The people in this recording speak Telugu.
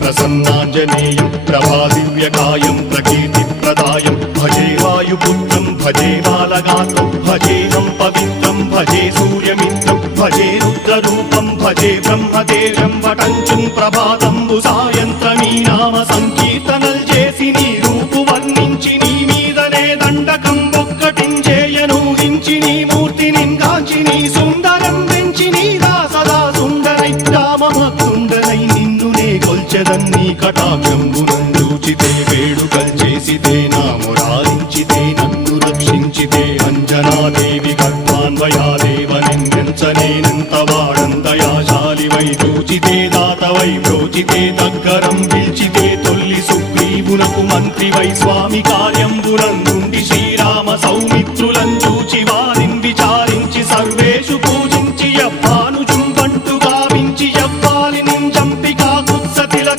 प्रसन्नाञ्जनेयं प्रभादिव्यकायं प्रकीर्तिप्रदायं भजे वायुपुत्रं भजे बालगात्रं भजेहं पवित्रं भजे सूर्यमित्रं भजे रुद्ररूपं भजे ब्रह्मदेवं वटञ्चुं ప్రభాతంబు సాయంత్రమీ నామ సంకీర్తనల్ చేసి నీ రూపు వర్ణించి నీ మీదనే దండకం ఒక్కటించేయనూహించి నీ మూర్తి నింగాంచి నీ సుందరం వెంచి నీ దాసదా సుందరై రామభక్తుండనై నిన్నునే కొల్చెదన్నీ కటాక్షంబునందూచితే వేడుకల్ చేసితే నా మురారించితే నన్ను రక్షించితే అంజనాదేవి గర్భాన్వయాదేవ నిందించనేనంత వాడంతయాశాలివై చూచితే దాతవై ప్రోచితే దగ్గరం పిలిచితే తొల్లి సుగ్రీవునకు మంత్రివై స్వామి కార్యంబునందుండి శ్రీరామ సౌమిత్రుల